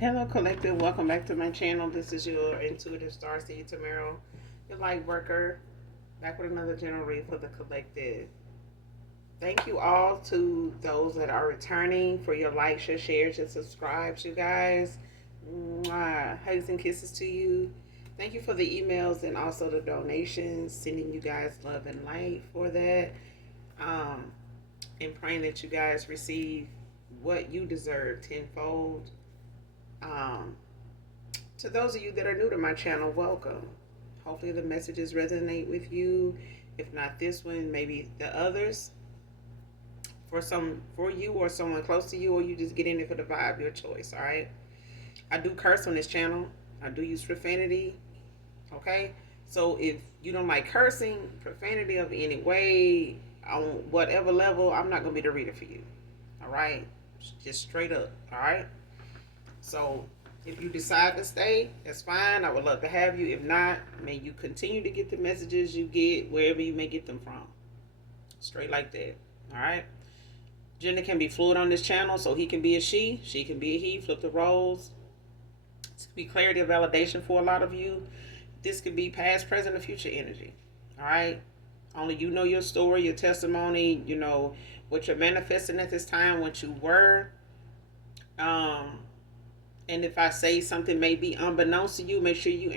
Hello, collective. Welcome back to my channel. This is your intuitive starseed Tamara, your light worker, back with another general read for the collective. Thank you all to those that are returning for your likes, your shares, your subscribes, you guys. Mwah. Hugs and kisses to you. Thank you for the emails and also the donations. Sending you guys love and light for that. Um, and praying that you guys receive what you deserve tenfold. Um, To those of you that are new to my channel, welcome. Hopefully the messages resonate with you. If not this one, maybe the others. For you or someone close to you, or you just get in it for the vibe, your choice, all right? I do curse on this channel. I do use profanity, okay? So if you don't like cursing, profanity of any way, on whatever level, I'm not going to be the reader for you, all right? Just straight up, all right? So if you decide to stay, that's fine. I would love to have you. If not, may you continue to get the messages you get wherever you may get them from. Straight like that. All right. Gender can be fluid on this channel, so he can be a she can be a he. Flip the roles. This could be clarity of validation for a lot of you. This could be past, present, or future energy. All right. Only you know your story, your testimony. You know what you're manifesting at this time, what you were. And if I say something may be unbeknownst to you, make sure you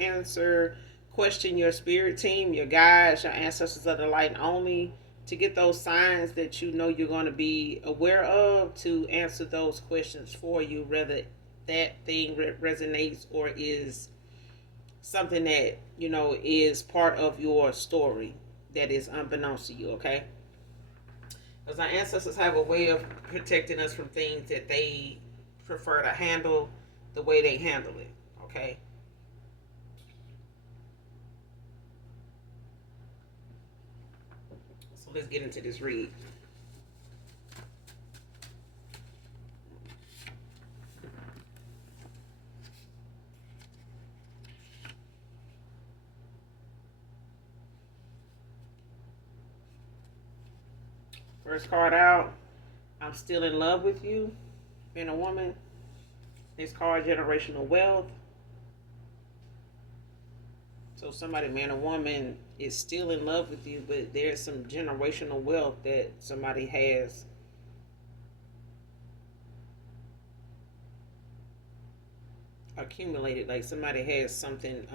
question your spirit team, your guides, your ancestors of the light only, to get those signs that you know you're going to be aware of, to answer those questions for you, whether that thing resonates or is something that, you know, is part of your story that is unbeknownst to you, okay? Because our ancestors have a way of protecting us from things that they prefer to handle the way they handle it, okay? So let's get into this read. First card out, I'm still in love with you, being a woman. Next card, generational wealth. So somebody, man or woman, is still in love with you, but there's some generational wealth that somebody has accumulated. Like somebody has something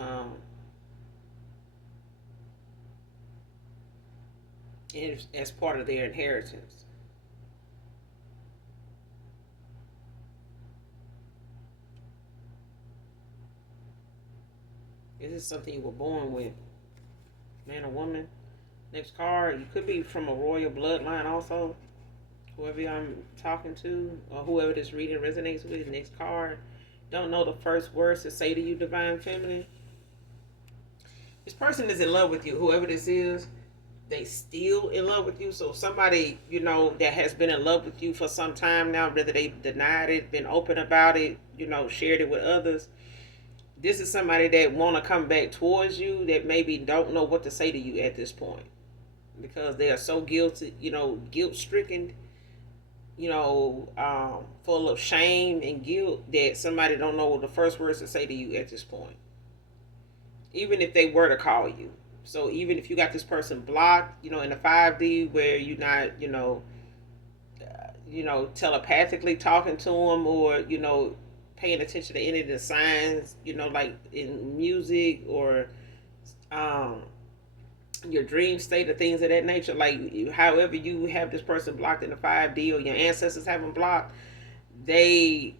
as part of their inheritance. This is something you were born with, man or woman. Next card, you could be from a royal bloodline also. Whoever I'm talking to or whoever this reading resonates with. Next card, don't know the first words to say to you, divine feminine. This person is in love with you, whoever this is. They still in love with you. So somebody, you know, that has been in love with you for some time now, whether they denied it, been open about it, you know, shared it with others. This is somebody that want to come back towards you, that maybe don't know what to say to you at this point, because they are so guilty, you know, guilt stricken, you know, full of shame and guilt, that somebody don't know the first words to say to you at this point, even if they were to call you. So even if you got this person blocked, you know, in the 5D, where you're not, telepathically talking to them, or, you know, paying attention to any of the signs, you know, like in music or your dream state or things of that nature. Like however you have this person blocked in the 5D, or your ancestors have them blocked, they,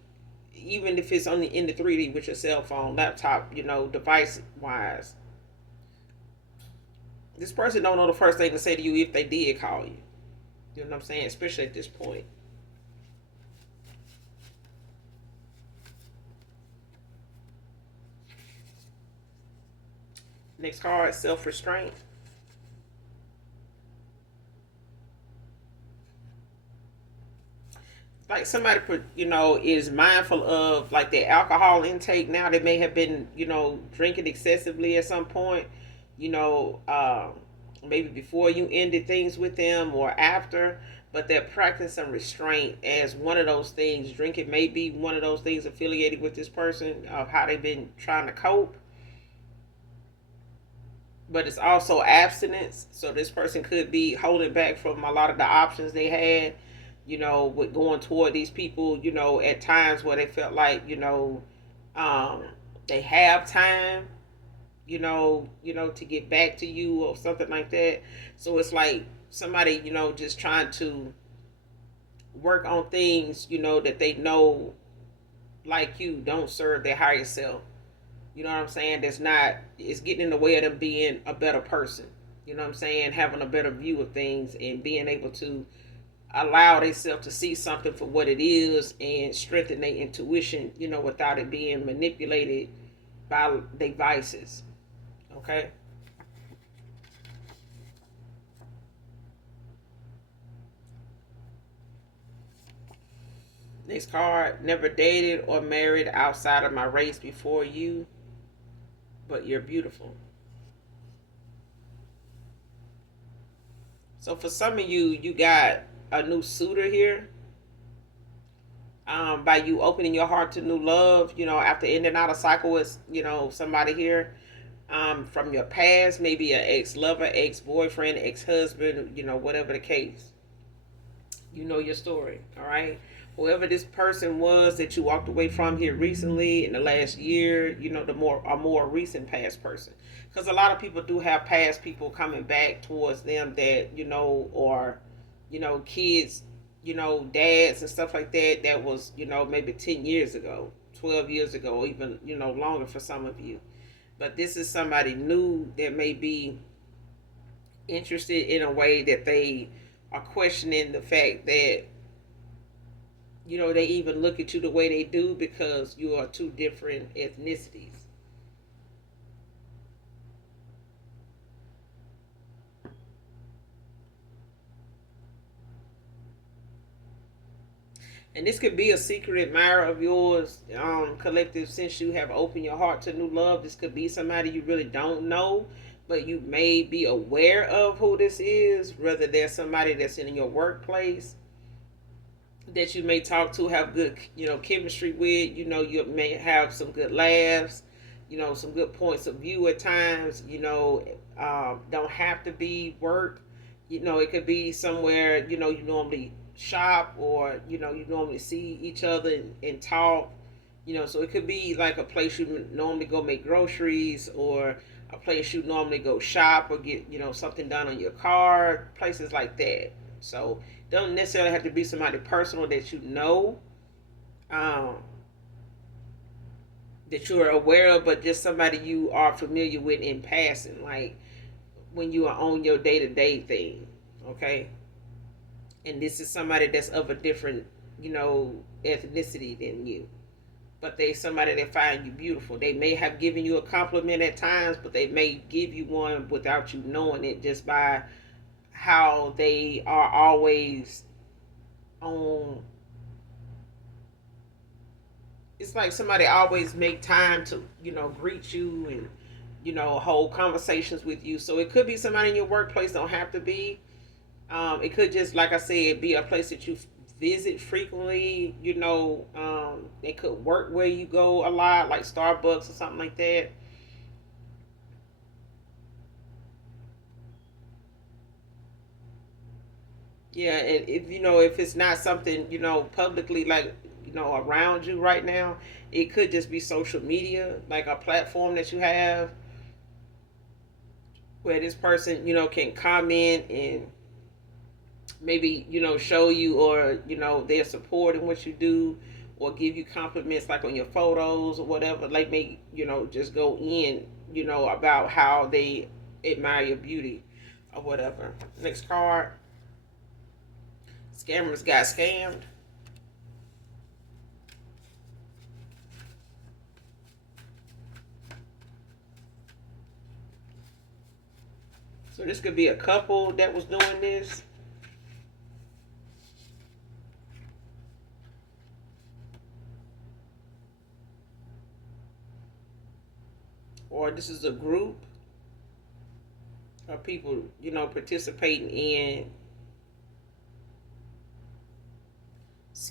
even if it's only in the 3D with your cell phone, laptop, you know, device wise, this person don't know the first thing to say to you if they did call you. You know what I'm saying? Especially at this point. Next card, self-restraint. Like somebody, you know, is mindful of like their alcohol intake now. They may have been, you know, drinking excessively at some point, you know, maybe before you ended things with them or after. but they're practicing restraint as one of those things. Drinking may be one of those things affiliated with this person of how they've been trying to cope, but it's also abstinence. So this person could be holding back from a lot of the options they had, with going toward these people, at times where they felt like, um, they have time, to get back to you or something like that. So it's like somebody, just trying to work on things, that they know, like you, don't serve their higher self. You know what I'm saying? That's not, it's getting in the way of them being a better person. You know what I'm saying? Having a better view of things and being able to allow themselves to see something for what it is and strengthen their intuition, without it being manipulated by their vices. Okay? Next card. Never dated or married outside of my race before you, but you're beautiful. So for some of you, you got a new suitor here. By you opening your heart to new love, after ending out a cycle with, somebody here, from your past, maybe an ex-lover, ex-boyfriend, ex-husband, whatever the case. You know your story, all right? Whoever this person was that you walked away from here recently in the last year, the more recent past person. Because a lot of people do have past people coming back towards them that, or, kids, dads and stuff like that, that was, maybe 10 years ago, 12 years ago, or even, longer for some of you. But this is somebody new that may be interested in a way that they are questioning the fact that, they even look at you the way they do because you are two different ethnicities. And this could be a secret admirer of yours, collective, since you have opened your heart to new love. This could be somebody you really don't know, but you may be aware of who this is. Whether there's somebody that's in your workplace that you may talk to, have good, chemistry with. You may have some good laughs, some good points of view at times. Don't have to be work. It could be somewhere, you normally shop, or, you normally see each other and talk. So it could be like a place you normally go make groceries, or a place you normally go shop or get, something done on your car, places like that. So don't necessarily have to be somebody personal that you know, um, that you are aware of, but just somebody you are familiar with in passing, like when you are on your day to day thing. Okay, and this is somebody that's of a different, ethnicity than you, but they somebody that find you beautiful. They may have given you a compliment at times, but they may give you one without you knowing it, just by how they are always on. It's like somebody always make time to, greet you and, hold conversations with you. So it could be somebody in your workplace. Don't have to be. It could just, like I said, be a place that you visit frequently. It could work where you go a lot, like Starbucks or something like that. Yeah, and if it's not something, publicly, like, around you right now, it could just be social media, like a platform that you have where this person, can comment and maybe, show you, or, their support in what you do, or give you compliments like on your photos or whatever. Like, may, just go in, about how they admire your beauty or whatever. Next card. Scammers got scammed. So this could be a couple that was doing this. Or this is a group of people, participating in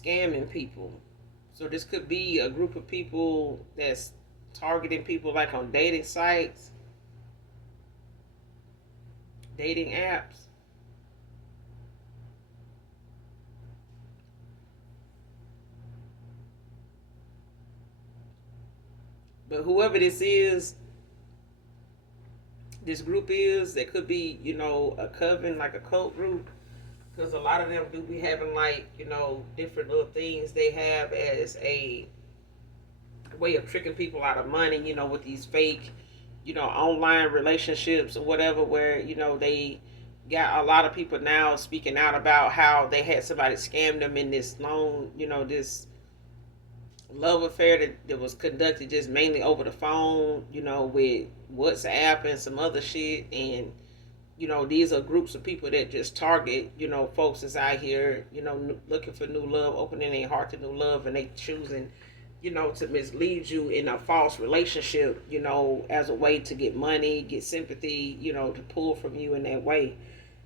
scamming people. So this could be a group of people that's targeting people like on dating sites, dating apps. But whoever this group is, that could be, a coven, like a cult group. Because a lot of them do be having, like, different little things they have as a way of tricking people out of money, with these fake, online relationships or whatever, where, they got a lot of people now speaking out about how they had somebody scam them in this loan, this love affair that was conducted just mainly over the phone, with WhatsApp and some other shit. And, these are groups of people that just target, folks that's out here, looking for new love, opening their heart to new love, and they choosing, to mislead you in a false relationship, as a way to get money, get sympathy, to pull from you in that way.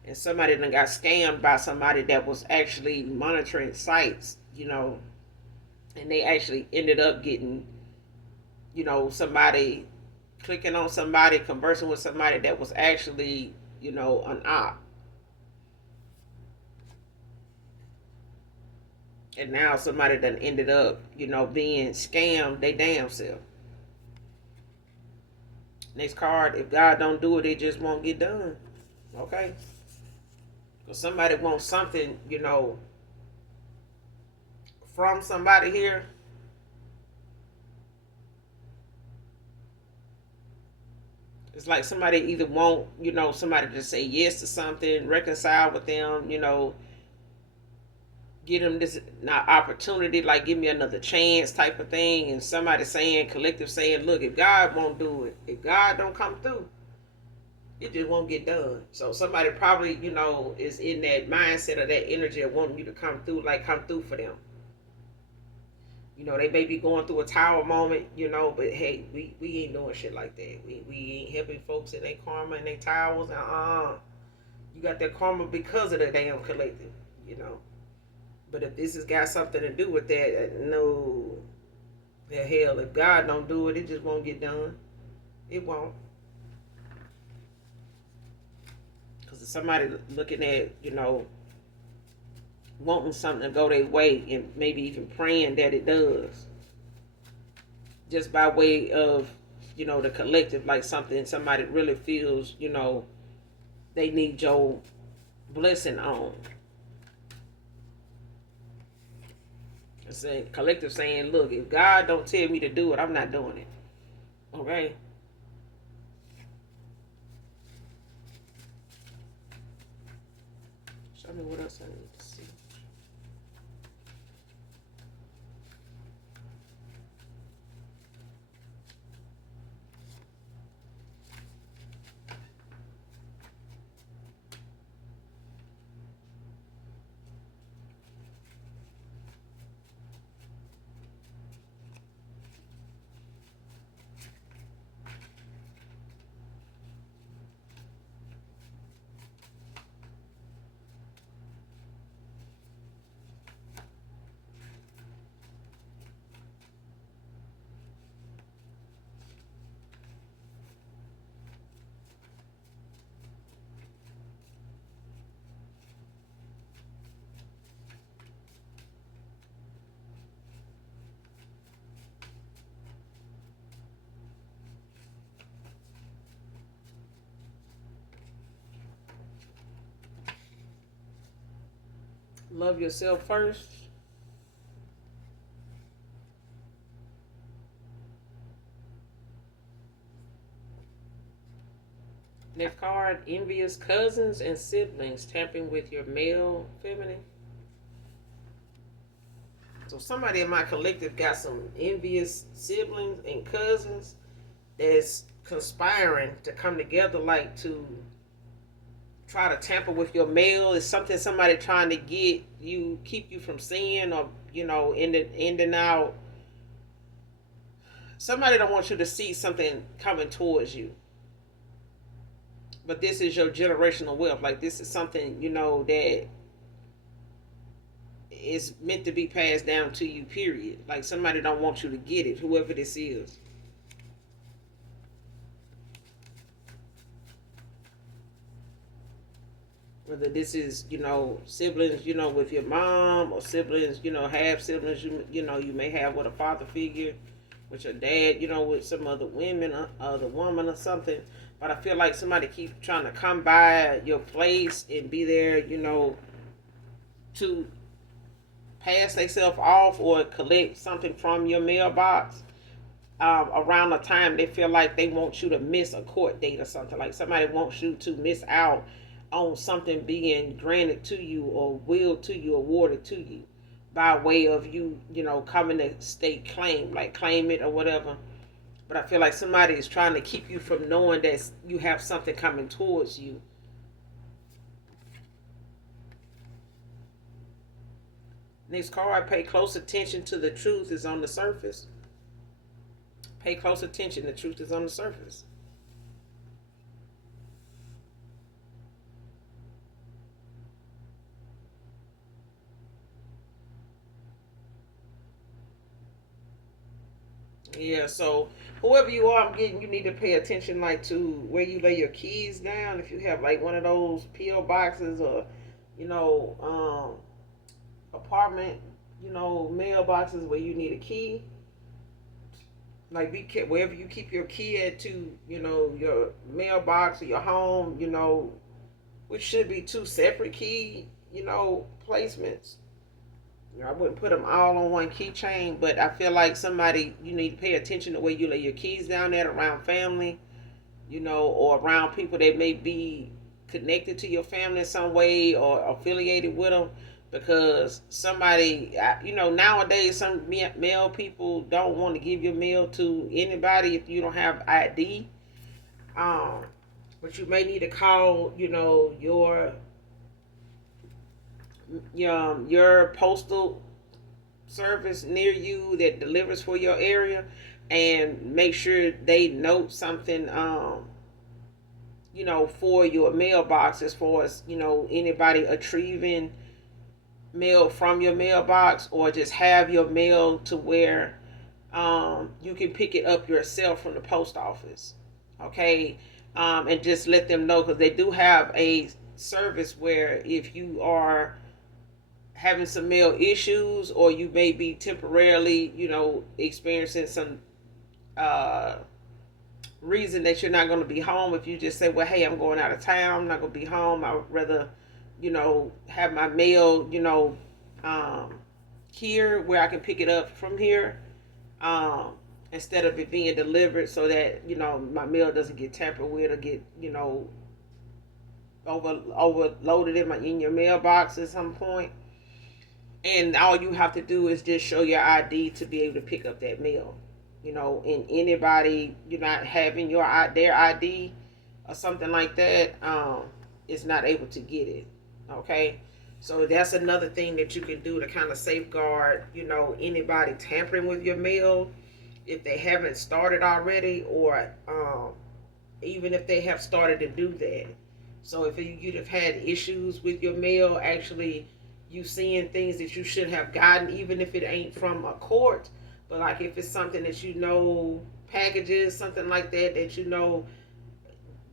And somebody then got scammed by somebody that was actually monitoring sites, and they actually ended up getting, somebody clicking on somebody, conversing with somebody that was actually, an op. And now somebody done ended up, being scammed they damn self. Next card, if God don't do it, it just won't get done. Okay? Because somebody wants something, from somebody here. It's like somebody either want, somebody to say yes to something, reconcile with them, get them this opportunity, like give me another chance type of thing. And somebody saying, collective saying, look, if God won't do it, if God don't come through, it just won't get done. So somebody probably, is in that mindset of that energy of wanting you to come through, like come through for them. They may be going through a tower moment, but hey, we ain't doing shit like that. We ain't helping folks in their karma and their towers. You got that karma because of the damn collective, But if this has got something to do with that, no, the hell, if God don't do it, it just won't get done. It won't. Because if somebody looking at, wanting something to go their way and maybe even praying that it does, just by way of, the collective, like somebody really feels, they need your blessing on. Saying collective saying, look, if God don't tell me to do it, I'm not doing it. Okay. Show me what else I need to see. Love yourself first. Next card, envious cousins and siblings tampering with your male, feminine. So somebody in my collective got some envious siblings and cousins that's conspiring to come together, like to try to tamper with your male. Is something somebody trying to get you, keep you from seeing, or ending out. Somebody don't want you to see something coming towards you. But this is your generational wealth. Like this is something, that it's meant to be passed down to you, period. Like somebody don't want you to get it, whoever this is. Whether this is, siblings, with your mom, or siblings, half siblings, you may have with a father figure, with your dad, with some other women, other woman or something. But I feel like somebody keeps trying to come by your place and be there, to pass themselves off or collect something from your mailbox. Around the time they feel like they want you to miss a court date or something, like somebody wants you to miss out on something being granted to you or willed to you, awarded to you, by way of you, coming to state claim, like claim it or whatever. But I feel like somebody is trying to keep you from knowing that you have something coming towards you. Next card, pay close attention to the truth is on the surface. Pay close attention, the truth is on the surface. Yeah, so whoever you are, I'm getting, you need to pay attention, like, to where you lay your keys down. If you have like one of those PO boxes, or you know, apartment, mailboxes where you need a key. Like, be kept wherever you keep your key at, to your mailbox or your home, which should be two separate key, placements. I wouldn't put them all on one keychain, but I feel like somebody, you need to pay attention to where you lay your keys down at, around family, or around people that may be connected to your family in some way or affiliated with them. Because somebody, nowadays some male people don't want to give your mail to anybody if you don't have ID. Um, but you may need to call, your postal service near you that delivers for your area, and make sure they note something, for your mailbox, as far as anybody retrieving mail from your mailbox, or just have your mail to where you can pick it up yourself from the post office. Okay. And just let them know, because they do have a service where if you are having some mail issues, or you may be temporarily, experiencing some uh, reason that you're not going to be home. If you just say, well, hey, I'm going out of town, I'm not going to be home, I would rather, have my mail, um, here where I can pick it up from here, um, instead of it being delivered, so that, my mail doesn't get tampered with, or get, overloaded in your mailbox at some point. And all you have to do is just show your ID to be able to pick up that mail. And anybody you're not having their ID or something like that, is not able to get it. Okay, so that's another thing that you can do to kind of safeguard, anybody tampering with your mail, if they haven't started already, or even if they have started to do that. So if you'd have had issues with your mail, actually you seeing things that you should have gotten, even if it ain't from a court, but like if it's something that packages, something like that, that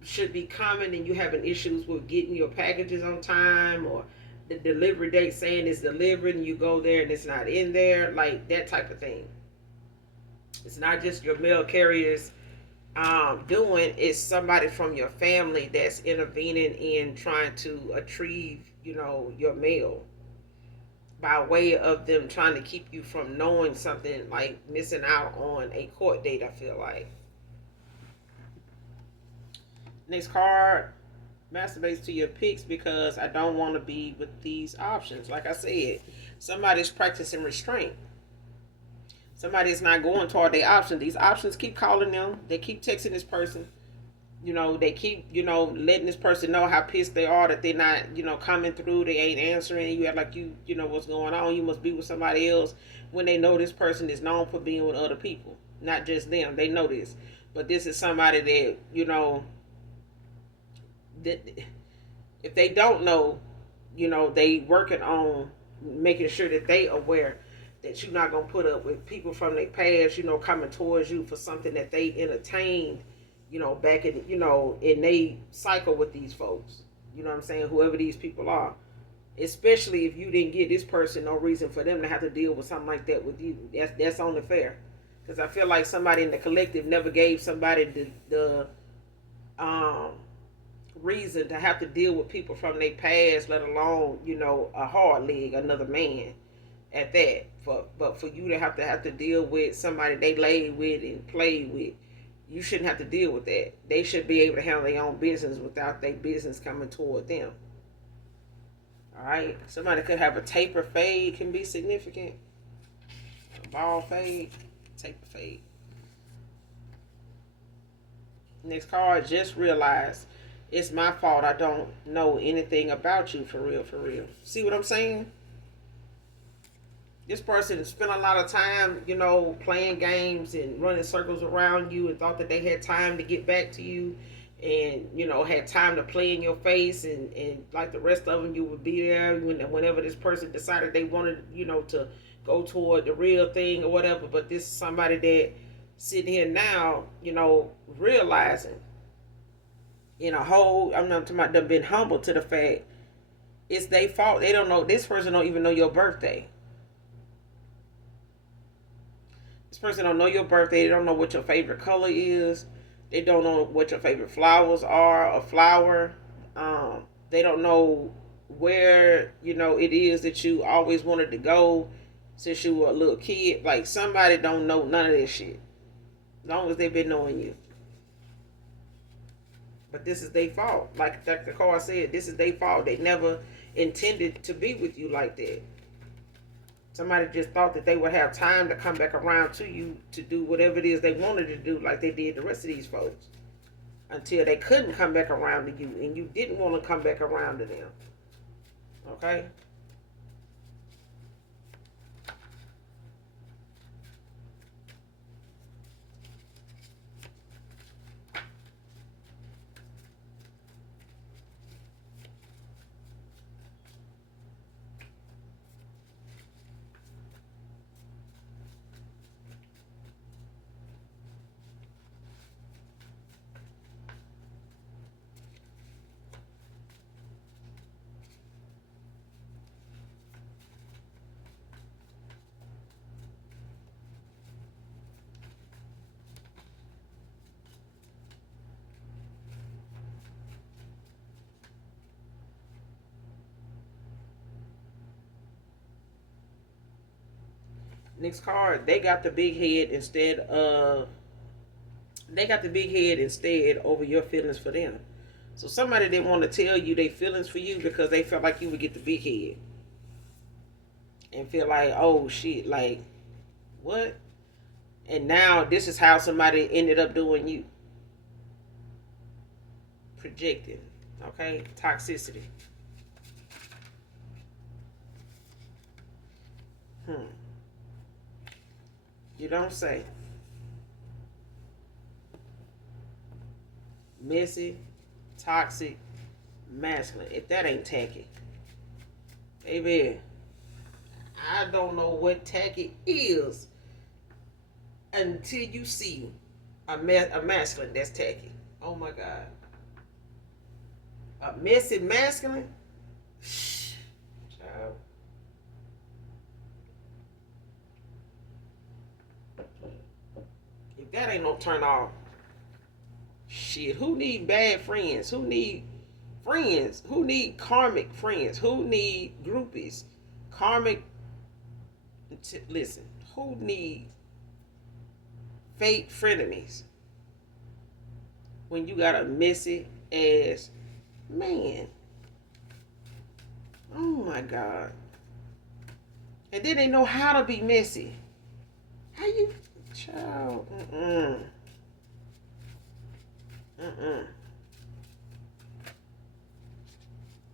should be coming, and you having issues with getting your packages on time, or the delivery date saying it's delivered and you go there and it's not in there, like that type of thing. It's not just your mail carriers doing, it's somebody from your family that's intervening in trying to retrieve, your mail, by way of them trying to keep you from knowing something, like missing out on a court date, I feel like. Next card, masturbates to your pics because I don't want to be with these options. Like I said, somebody's practicing restraint. Somebody's not going toward their option. These options keep calling them. They keep texting this person. They keep, letting this person know how pissed they are that they're not, coming through. They ain't answering. You act like you know what's going on. You must be with somebody else, when they know this person is known for being with other people. Not just them. They know this. But this is somebody that, that if they don't know, they working on making sure that they aware that you're not gonna put up with people from their past, coming towards you for something that they entertained, back in, in they cycle with these folks. You know what I'm saying? Whoever these people are. Especially if you didn't get this person no reason for them to have to deal with something like that with you. That's only fair. Because I feel like somebody in the collective never gave somebody the reason to have to deal with people from their past, let alone, a hard leg, another man at that. But for you to have to deal with somebody they laid with and played with, you shouldn't have to deal with that. They should be able to handle their own business without their business coming toward them. All right, somebody could have a taper fade, can be significant. A ball fade, taper fade. Next card, just realize it's my fault. I don't know anything about you for real, for real. See what I'm saying? This person spent a lot of time, playing games and running circles around you and thought that they had time to get back to you and, had time to play in your face and like the rest of them, you would be there whenever this person decided they wanted, to go toward the real thing or whatever. But this is somebody that sitting here now, realizing I'm not talking about them being humble to the fact it's their fault. They don't know, this person don't even know your birthday. This person don't know your birthday. They don't know what your favorite color is. They don't know what your favorite flowers are, a flower. They don't know where, it is that you always wanted to go since you were a little kid. Like, somebody don't know none of this shit. As long as they've been knowing you. But this is their fault. Like Dr. Carr said, this is their fault. They never intended to be with you like that. Somebody just thought that they would have time to come back around to you to do whatever it is they wanted to do like they did the rest of these folks. Until they couldn't come back around to you and you didn't want to come back around to them. Okay? Next card, they got the big head instead over your feelings for them. So somebody didn't want to tell you their feelings for you because they felt like you would get the big head. And feel like, oh shit, like, what? And now this is how somebody ended up doing you. Projecting. Okay? Toxicity. You don't say. Messy, toxic, masculine. If that ain't tacky. Baby, I don't know what tacky is until you see a masculine that's tacky. Oh my God. A messy masculine? Shh. Child. If that ain't no turn off, shit, who need bad friends? Who need friends? Who need karmic friends? Who need groupies? Karmic, listen, who need fake frenemies when you got a messy ass man? Oh my God. And then they know how to be messy. How you, child?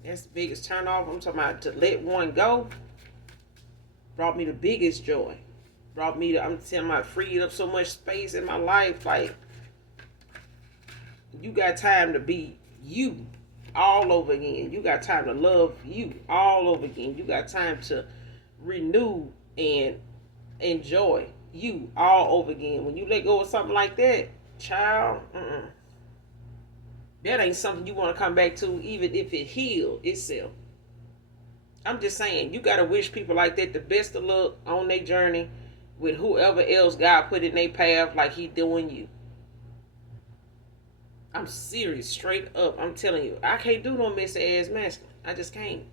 That's the biggest turn off. I'm talking about to let one go. Brought me the biggest joy. Brought me to, I'm telling you, freed up so much space in my life. Like, you got time to be you. all over again. You got time to love you all over again. You got time to renew and enjoy you all over again. When you let go of something like that, child, that ain't something you want to come back to, even if it healed itself. I'm just saying, you gotta wish people like that the best of luck on their journey with whoever else God put in their path, like He doing you. I'm serious, straight up. I'm telling you, I can't do no messy ass masculine. I just can't.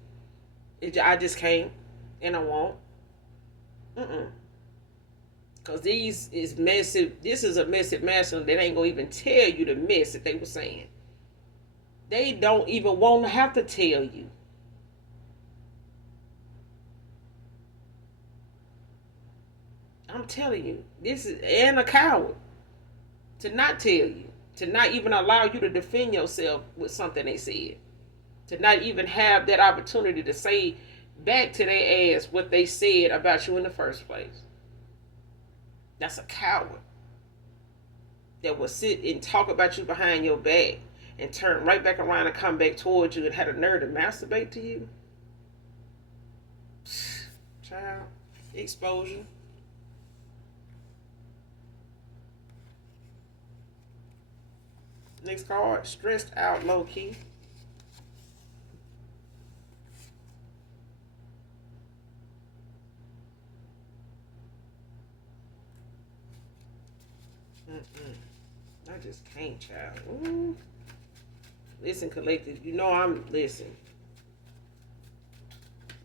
I just can't, and I won't. Cause these is messy. This is a messy masculine that ain't gonna even tell you the mess that they were saying. They don't even want to have to tell you. I'm telling you, this is and a coward to not tell you, to not even allow you to defend yourself with something they said, to not even have that opportunity to say back to their ass what they said about you in the first place. That's a coward that will sit and talk about you behind your back and turn right back around and come back towards you and had a nerve to masturbate to you. Child, exposure. Next card, stressed out low key. I just can't, child. Ooh. Listen, collective, you know I'm listen.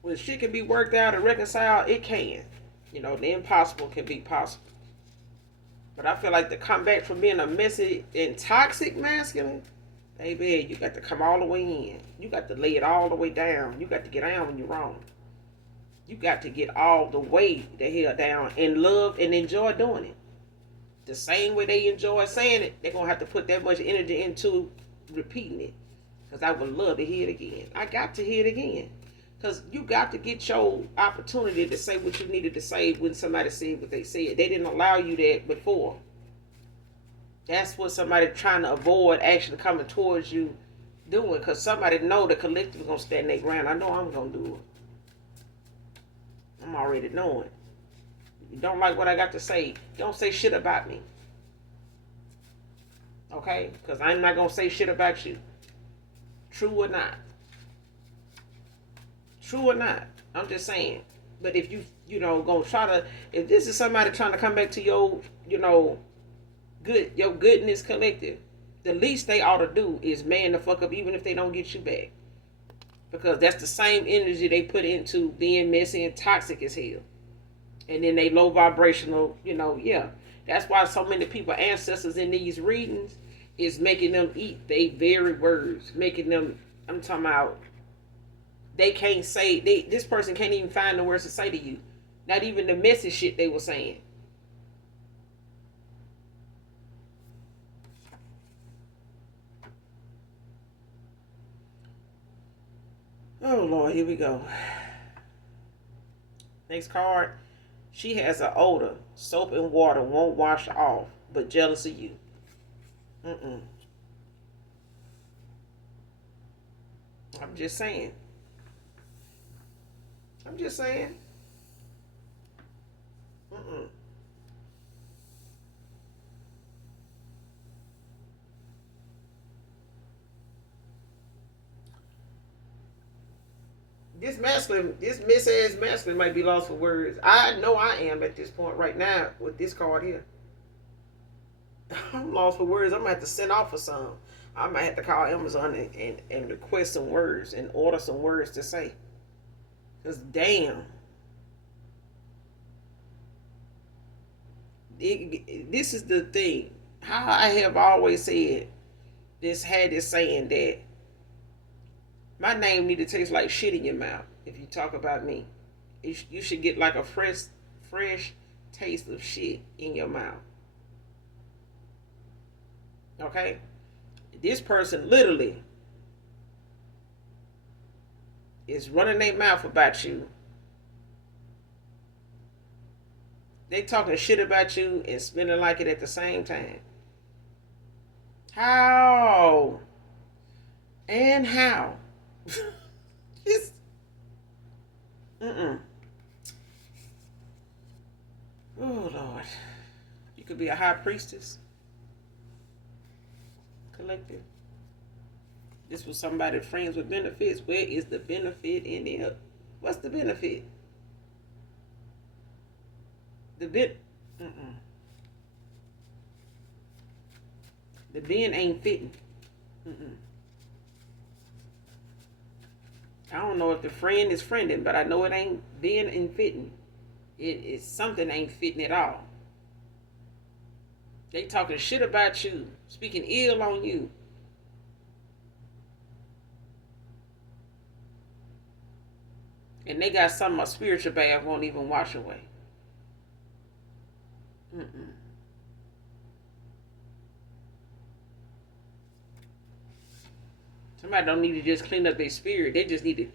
When shit can be worked out and reconciled, it can. You know, the impossible can be possible. But I feel like to come back from being a messy and toxic masculine, baby, you got to come all the way in. You got to lay it all the way down. You got to get down when you're wrong. You got to get all the way the hell down and love and enjoy doing it. The same way they enjoy saying it, they're going to have to put that much energy into repeating it. Because I would love to hear it again. I got to hear it again. Because you got to get your opportunity to say what you needed to say when somebody said what they said. They didn't allow you that before. That's what somebody trying to avoid actually coming towards you doing. Because somebody know the collective is going to stand their ground. I know I'm going to do it. I'm already knowing. If you don't like what I got to say, don't say shit about me. Okay? Because I'm not going to say shit about you. True or not. True or not. I'm just saying. But if you know, gonna try to, if this is somebody trying to come back to your, you know, your goodness collective, the least they ought to do is man the fuck up even if they don't get you back. Because that's the same energy they put into being messy and toxic as hell. And then they low vibrational, you know, yeah. That's why so many people, ancestors in these readings, is making them eat their very words. Making them, I'm talking about, they can't say, this person can't even find the words to say to you. Not even the messy shit they were saying. Oh, Lord, here we go. Next card. She has an odor. Soap and water won't wash off, but jealous of you. I'm just saying. I'm just saying. This masculine, this miss-ass masculine might be lost for words. I know I am at this point right now with this card here. I'm lost for words. I'm going to have to send off for some. I might have to call Amazon and request some words and order some words to say. Because damn. This is the thing. How I have always said, had this saying that my name need to taste like shit in your mouth if you talk about me. You should get like a fresh taste of shit in your mouth. Okay? This person literally is running their mouth about you. They talking shit about you and spinning like it at the same time. How? And how? It's, mm-mm. Oh, Lord. You could be a high priestess. Collective. This was somebody friends with benefits. Where is the benefit in it? What's the benefit? The bit. Mm-mm. The bin ain't fitting. Mm-mm. I don't know if the friend is friending, but I know it ain't being and fitting. It's something ain't fitting at all. They talking shit about you, speaking ill on you. And they got something a spiritual bath won't even wash away. Mm-mm. Somebody don't need to just clean up their spirit. They just need to.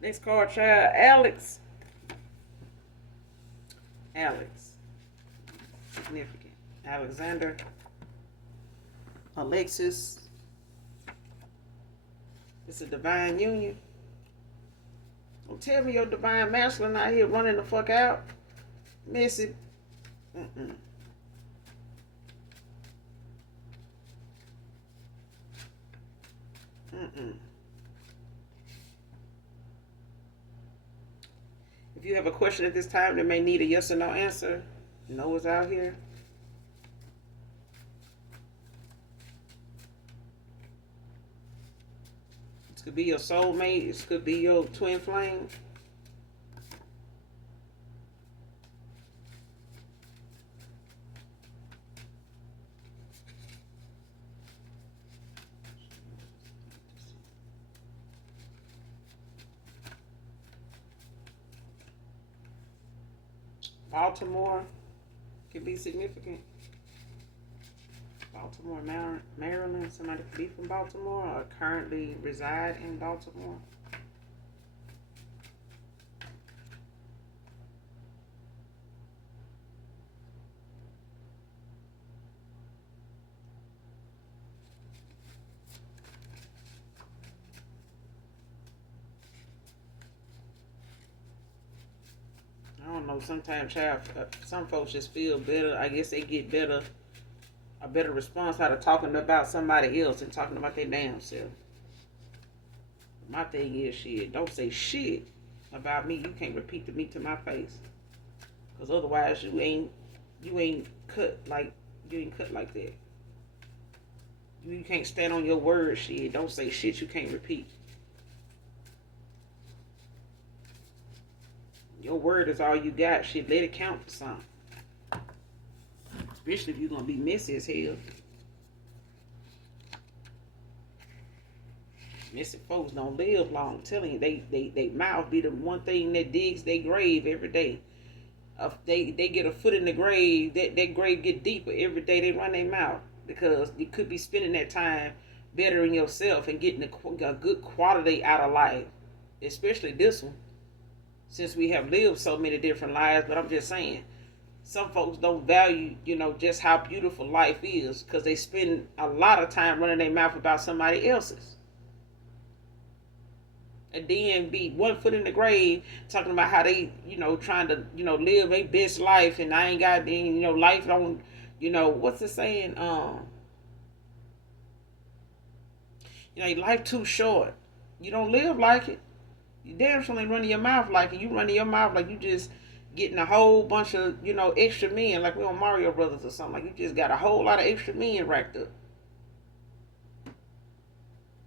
Next card, child, Alex. Alex. Significant. Alexander. Alexis. It's a divine union. Don't tell me your divine masculine out here running the fuck out. Messy. Mm-mm. Mm-mm. If you have a question at this time that may need a yes or no answer, Noah's out here. This could be your soulmate. This could be your twin flame. Baltimore could be significant. Baltimore, Maryland. Somebody could be from Baltimore or currently reside in Baltimore. I don't know. Sometimes, child, some folks just feel better. I guess they get better, a better response out of talking about somebody else than talking about their damn self. My thing is, shit, don't say shit about me. You can't repeat to me to my face, cause otherwise you ain't cut like that. You can't stand on your word, shit. Don't say shit you can't repeat. Your word is all you got, shit. Let it count for something. Especially if you're gonna be messy as hell. Messy folks don't live long. I'm telling you, they mouth be the one thing that digs their grave every day. They get a foot in the grave, that grave get deeper every day they run their mouth. Because you could be spending that time bettering yourself and getting a good quality out of life. Especially this one. Since we have lived so many different lives, but I'm just saying, some folks don't value, just how beautiful life is because they spend a lot of time running their mouth about somebody else's. And then be one foot in the grave talking about how they, trying to, live their best life and I ain't got any, life don't, what's the saying? Life too short. You don't live like it. You damn sure ain't running your mouth like it. You running your mouth like you just getting a whole bunch of, extra men, like we on Mario Brothers or something. Like you just got a whole lot of extra men racked up.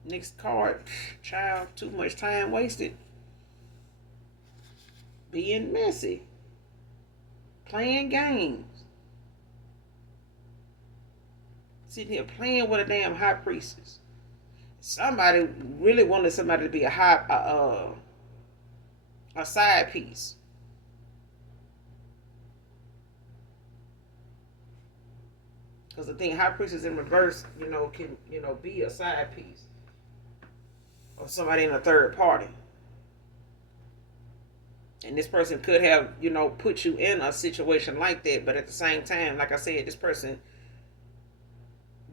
Next card, child, too much time wasted. Being messy. Playing games. Sitting here playing with a damn high priestess. Somebody really wanted somebody to be a side piece. Because the thing, high priestess in reverse, can, be a side piece. Or somebody in a third party. And this person could have, put you in a situation like that. But at the same time, like I said, this person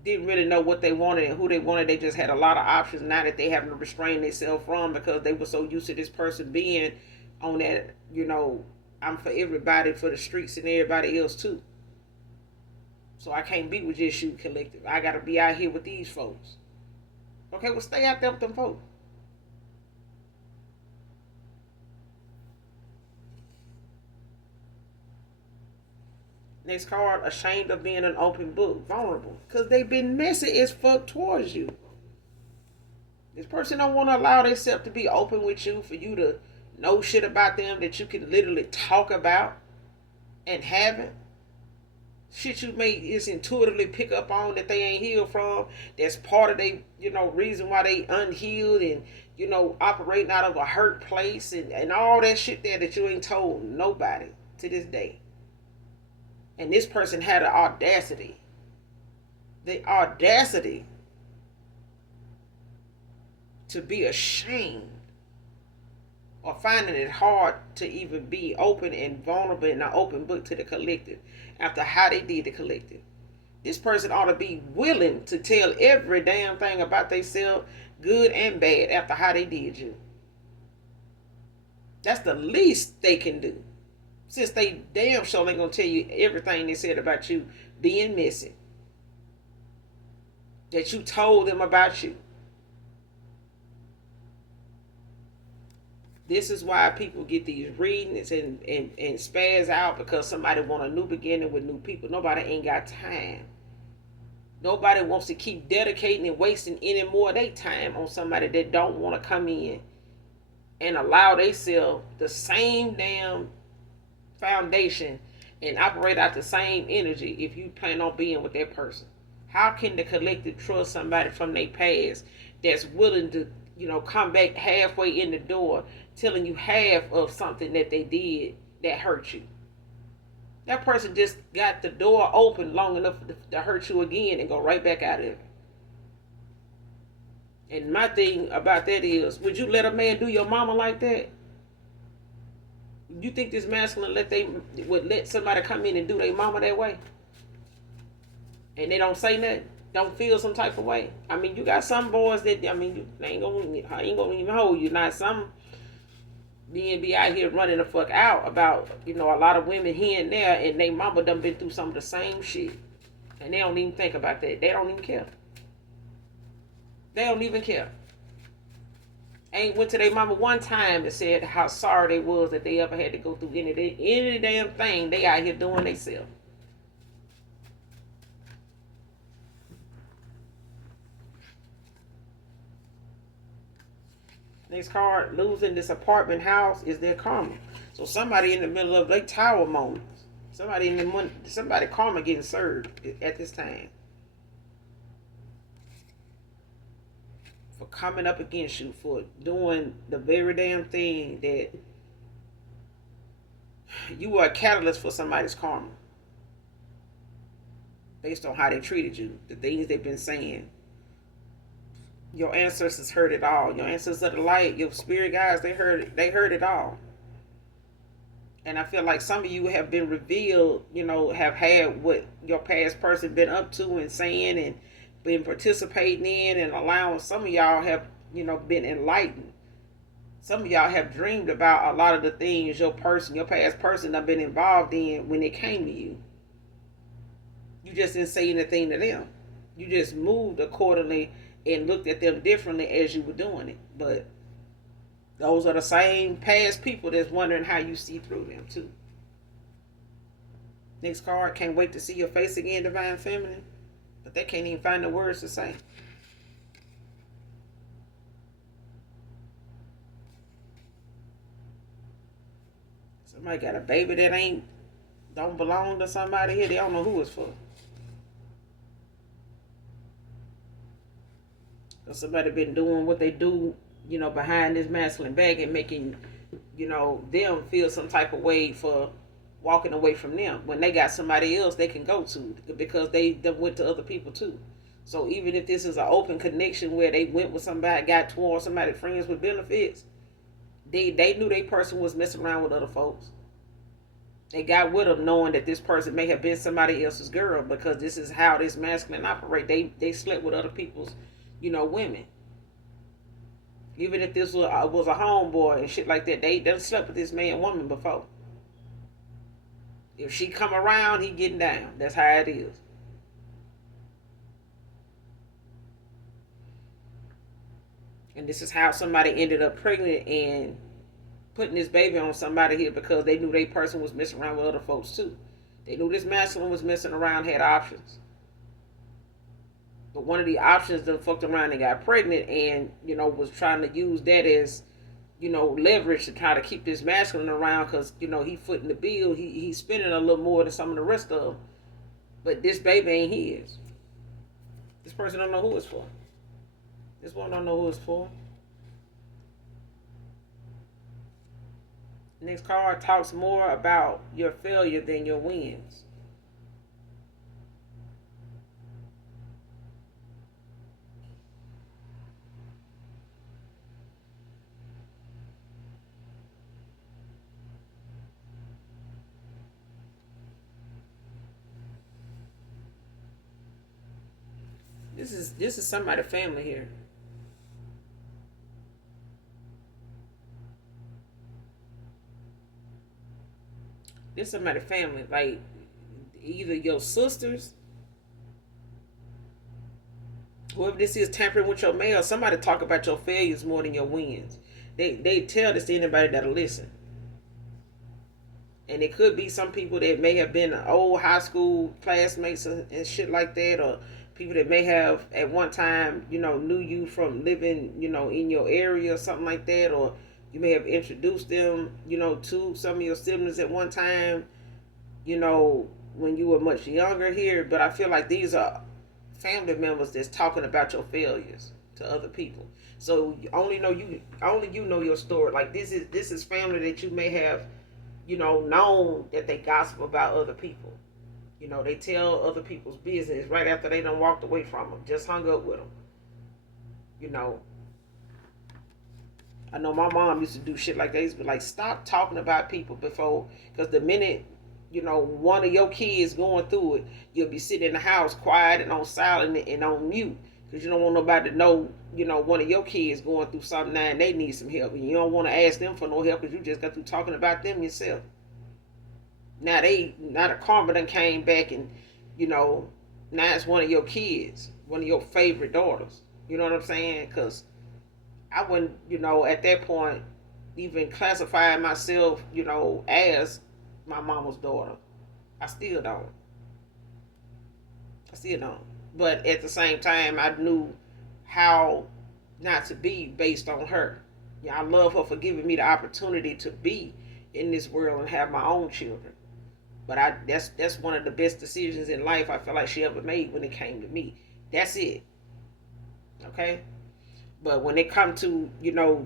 didn't really know what they wanted and who they wanted. They just had a lot of options now that they having to restrain themselves from, because they were so used to this person being on that, I'm for everybody, for the streets and everybody else too. So I can't be with just you collective. I gotta be out here with these folks. Okay, well stay out there with them folks. Next card, ashamed of being an open book, vulnerable. Because they've been messy as fuck towards you. This person don't want to allow themselves to be open with you, for you to know shit about them that you can literally talk about and haven't. Shit you may is intuitively pick up on that they ain't healed from. That's part of they, reason why they unhealed and, operating out of a hurt place and all that shit there that you ain't told nobody to this day. And this person had the audacity to be ashamed or finding it hard to even be open and vulnerable in an open book to the collective after how they did the collective. This person ought to be willing to tell every damn thing about themselves, good and bad, after how they did you. That's the least they can do. Since they damn sure ain't gonna tell you everything they said about you being missing. That you told them about you. This is why people get these readings and spaz out, because somebody want a new beginning with new people. Nobody ain't got time. Nobody wants to keep dedicating and wasting any more of their time on somebody that don't want to come in and allow themselves the same damn foundation and operate out the same energy if you plan on being with that person. How can the collective trust somebody from their past that's willing to, come back halfway in the door telling you half of something that they did that hurt you? That person just got the door open long enough to hurt you again and go right back out of it. And my thing about that is, would you let a man do your mama like that? You think this masculine would let somebody come in and do their mama that way? And they don't say nothing? Don't feel some type of way? I mean, you got some boys that, you ain't gonna even hold you. Not some men be out here running the fuck out about, a lot of women here and there, and they mama done been through some of the same shit. And they don't even think about that. They don't even care. They don't even care. Ain't went to their mama one time and said how sorry they was that they ever had to go through any damn thing they out here doing themselves. Next card, losing this apartment house is their karma. So somebody in the middle of their tower moments, somebody karma getting served at this time for coming up against you, for doing the very damn thing that you were a catalyst for somebody's karma based on how they treated you, the things they've been saying. Your ancestors heard it all. Your ancestors of the light, your spirit guides, they heard it. They heard it all. And I feel like some of you have been revealed, have had what your past person been up to and saying and been participating in, and allowing. Some of y'all have, been enlightened. Some of y'all have dreamed about a lot of the things your past person have been involved in when it came to you. You just didn't say anything to them. You just moved accordingly and looked at them differently as you were doing it. But those are the same past people that's wondering how you see through them too. Next card, can't wait to see your face again, Divine Feminine. But they can't even find the words to say. Somebody got a baby that don't belong to somebody here. They don't know who it's for. Somebody been doing what they do, behind this masculine back and making, them feel some type of way for walking away from them when they got somebody else they can go to, because they went to other people too. So even if this is an open connection where they went with somebody, got towards somebody friends with benefits, they knew they person was messing around with other folks. They got with them knowing that this person may have been somebody else's girl, because this is how this masculine operate. They slept with other people's, women. Even if this was a homeboy and shit like that, they done slept with this man woman before. If she come around, he getting down. That's how it is. And this is how somebody ended up pregnant and putting this baby on somebody here, because they knew they person was messing around with other folks too. They knew this masculine was messing around, had options. But one of the options done fucked around and got pregnant, and was trying to use that as leverage to try to keep this masculine around, because he footing the bill. He's spending a little more than some of the rest of them. But this baby ain't his. This person don't know who it's for. This one don't know who it's for. Next card talks more about your failure than your wins. This is somebody's family here. This is somebody's family. Like either your sisters, whoever this is tampering with your mail, somebody talk about your failures more than your wins. They tell this to anybody that'll listen. And it could be some people that may have been old high school classmates and shit like that, or people that may have at one time, knew you from living, in your area or something like that, or you may have introduced them, to some of your siblings at one time, when you were much younger here. But I feel like these are family members that's talking about your failures to other people. So only you know your story. Like this is family that you may have known that they gossip about other people. They tell other people's business right after they done walked away from them, just hung up with them. I know my mom used to do shit like that. Used to be like, stop talking about people before, because the minute, one of your kids going through it, you'll be sitting in the house quiet and on silent and on mute, because you don't want nobody to know, one of your kids going through something now and they need some help, and you don't want to ask them for no help because you just got through talking about them yourself. Now the karma done came back, and now it's one of your kids, one of your favorite daughters. You know what I'm saying? Because I wouldn't, at that point, even classify myself, as my mama's daughter. I still don't. But at the same time, I knew how not to be based on her. I love her for giving me the opportunity to be in this world and have my own children. But that's one of the best decisions in life I feel like she ever made when it came to me. That's it. Okay? But when it comes to,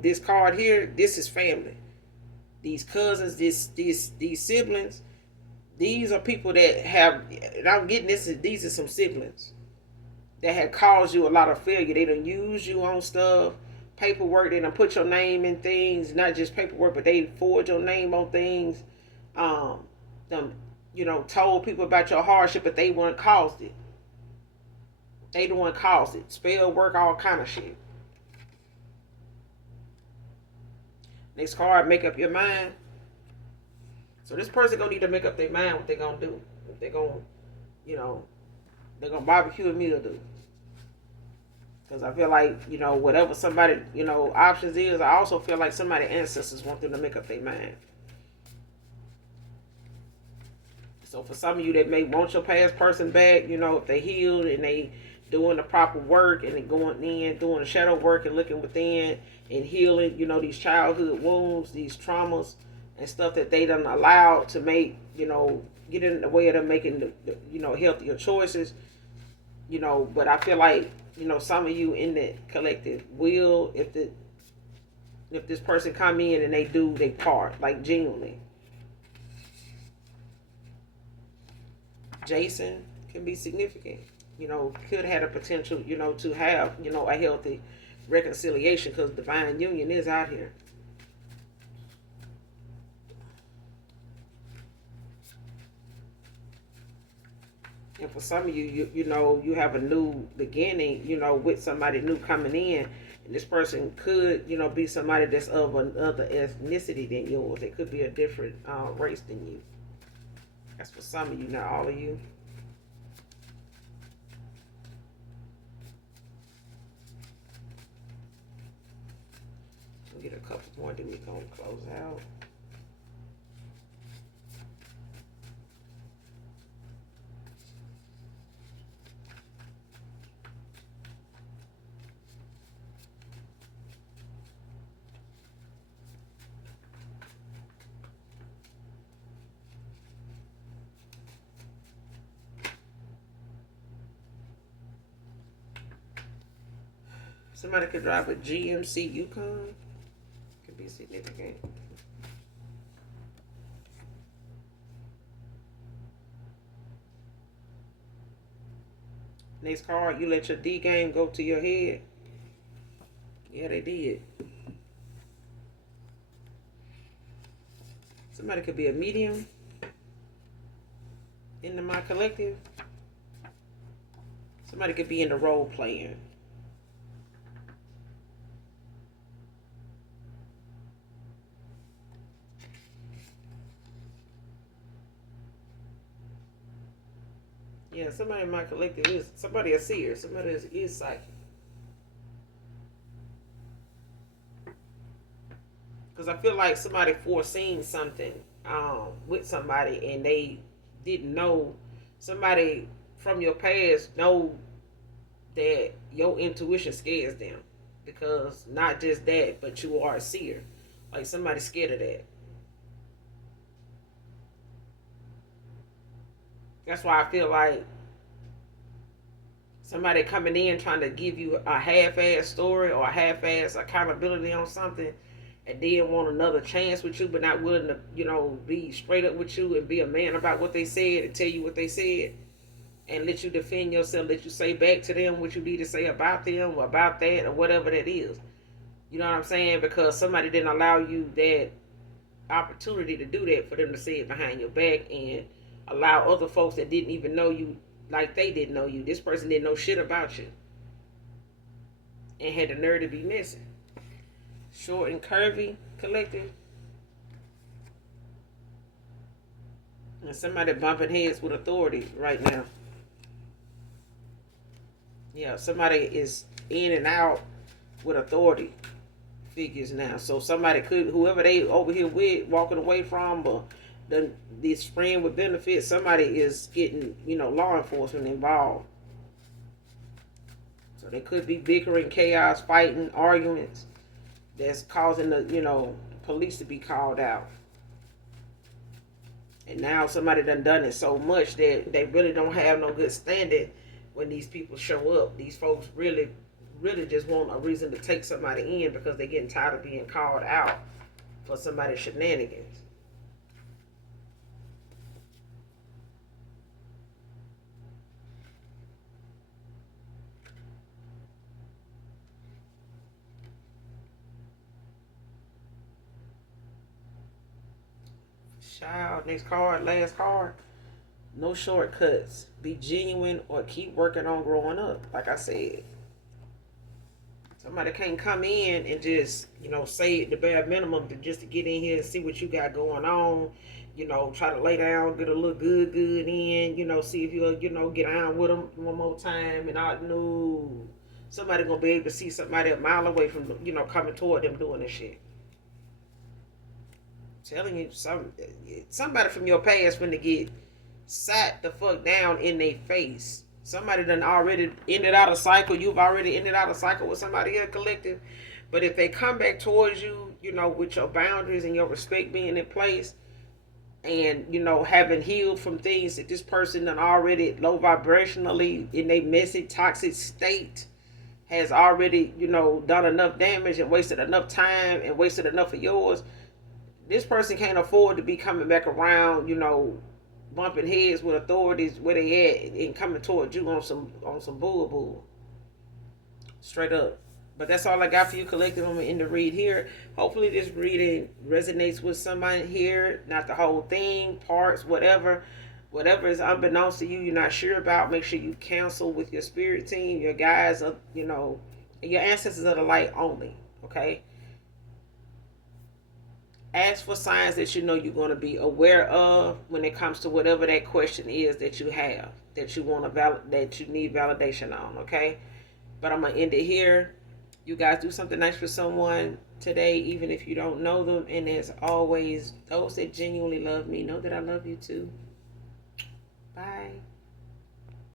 this card here, this is family. These cousins, these siblings, these are people that have, and I'm getting this, these are some siblings that had caused you a lot of failure. They done use you on stuff, paperwork. They done put your name in things, not just paperwork, but they forge your name on things. Them, told people about your hardship, but they weren't caused it. They the one caused it. Spell work, all kind of shit. Next card, make up your mind. So this person gonna need to make up their mind what they gonna do. If they gonna, they're gonna barbecue a meal do. Because I feel like, whatever somebody, options is, I also feel like somebody's ancestors want them to make up their mind. So for some of you that may want your past person back, if they healed and they doing the proper work and they going in, doing the shadow work and looking within and healing, these childhood wounds, these traumas and stuff that they done allowed to make, get in the way of them making the healthier choices, but I feel like, some of you in that collective will, if this person come in and they do their part, like genuinely. Jason can be significant, could have a potential, to have, a healthy reconciliation, because divine union is out here. And for some of you, you know, you have a new beginning, you know, with somebody new coming in. And this person could, you know, be somebody that's of another ethnicity than yours. It could be a different race than you. That's for some of you, not all of you. We'll get a couple more, then we're going to close out. Somebody could drive a GMC Yukon. Could be significant. Next card, you let your D game go to your head. Yeah, they did. Somebody could be a medium into my collective. Somebody could be in the role playing. Yeah, somebody in my collective is somebody a seer. Somebody is psychic. Because I feel like somebody foreseen something with somebody and they didn't know. Somebody from your past know that your intuition scares them. Because not just that, but you are a seer. Like somebody's scared of that. That's why I feel like somebody coming in trying to give you a half-ass story or a half-ass accountability on something and then want another chance with you but not willing to, you know, be straight up with you and be a man about what they said and tell you what they said and let you defend yourself, let you say back to them what you need to say about them or about that or whatever that is. You know what I'm saying? Because somebody didn't allow you that opportunity to do that for them to say it behind your back and allow other folks that didn't even know you like they didn't know you. This person didn't know shit about you and had the nerve to be missing. Short and curvy collective. And somebody bumping heads with authority right now. Yeah, somebody is in and out with authority figures now. So somebody could, whoever they over here with, walking away from, or this friend with benefits, somebody is getting, you know, law enforcement involved. So they could be bickering, chaos, fighting, arguments that's causing the, you know, police to be called out. And now somebody done it so much that they really don't have no good standing when these people show up. These folks really just want a reason to take somebody in because they're getting tired of being called out for somebody's shenanigans. Child, next card, last card. No shortcuts. Be genuine or keep working on growing up. Like I said, somebody can't come in and just, you know, say the bare minimum just to get in here and see what you got going on. You know, try to lay down, get a little good in. You know, see if you'll, you know, get on with them one more time. And I know somebody gonna be able to see somebody a mile away from, you know, coming toward them doing this shit. Telling you, somebody from your past finna get sat the fuck down in their face. Somebody done already ended out a cycle. You've already ended out a cycle with somebody else collective. But if they come back towards you, you know, with your boundaries and your respect being in place, and, you know, having healed from things that this person done already low vibrationally in a messy, toxic state has already, you know, done enough damage and wasted enough time and wasted enough of yours. This person can't afford to be coming back around, you know, bumping heads with authorities where they at and coming towards you on some bull. Straight up. But that's all I got for you, collective. I'm gonna end the read here. Hopefully this reading resonates with somebody here. Not the whole thing, parts, whatever. Whatever is unbeknownst to you, you're not sure about, make sure you counsel with your spirit team, your guides, your ancestors of the light only. Okay? Ask for signs that you know you're going to be aware of when it comes to whatever that question is that you have, that you want to that you need validation on. Okay? But I'm gonna end it here. You guys do something nice for someone today, even if you don't know them. And as always, those that genuinely love me know that I love you too. Bye.